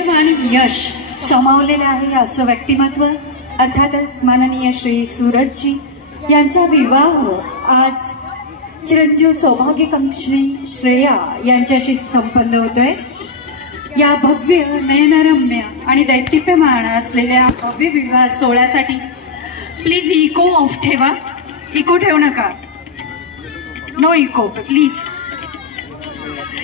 दिव्यमान यश सामावलेले आहे असं व्यक्तिमत्व अर्थातच माननीय श्री सूरजजी यांचा विवाह आज चिरंजीव सौभाग्यकांक्षी श्रेया यांच्याशी संपन्न होतोय। या भव्य नयनरम्य आणि दैदिप्यमान असलेल्या भव्य विवाह सोहळ्यासाठी प्लीज इको ऑफ ठेवा, इको ठेवू नका, नो इको प्लीज।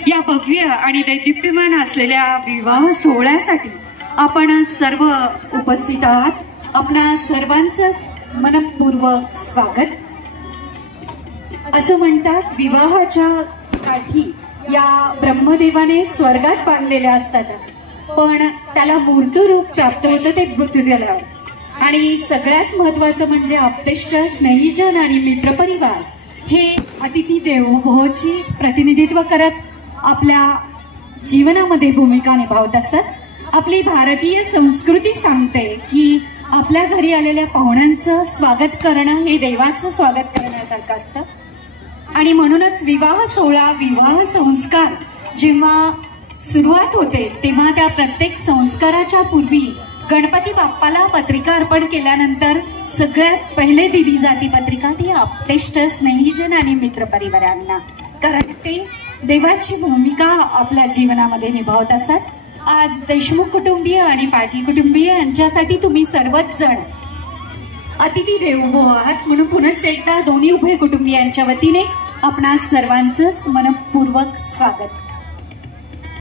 या भव्य आणि दैदिप्यमान असलेल्या विवाह सोहळ्यासाठी आपण सर्व उपस्थित आहात, आपणा सर्वांचंच मनपूर्वक स्वागत। असं म्हणतात विवाहाच्या काठी या ब्रह्मदेवाने स्वर्गात बांधलेल्या असतात, पण त्याला मूर्तरूप प्राप्त होतं ते मृत्यू दिल्यावर। आणि सगळ्यात महत्त्वाचं म्हणजे आप्तेष्ट, स्नेहीजन आणि मित्रपरिवार हे अतिथी देवोभवची प्रतिनिधित्व करत आपल्या जीवनामध्ये भूमिका निभावत असतात। आपली भारतीय संस्कृती सांगते की आपल्या घरी आलेल्या पाहुण्यांचं स्वागत करणं हे देवाचं स्वागत करण्यासारखं असतं। आणि म्हणूनच विवाह सोहळा, विवाह संस्कार जेव्हा सुरुवात होते तेव्हा त्या प्रत्येक संस्काराच्या पूर्वी गणपती बाप्पाला पत्रिका अर्पण केल्यानंतर सगळ्यात पहिले दिली जाती पत्रिका ती आप्तेष्ट, स्नेहीजन आणि मित्रपरिवारांना, कारण ते देवाची भूमिका आपल्या जीवनामध्ये निभावत असतात। आज देशमुख कुटुंबीय आणि पाटील कुटुंबीय यांच्यासाठी तुम्ही सर्वच जण अतिथी देवो आहात, म्हणून पुनश्च एकदा दोन्ही उभय कुटुंबियांच्या वतीने आपणा सर्वांचंच मनपूर्वक स्वागत।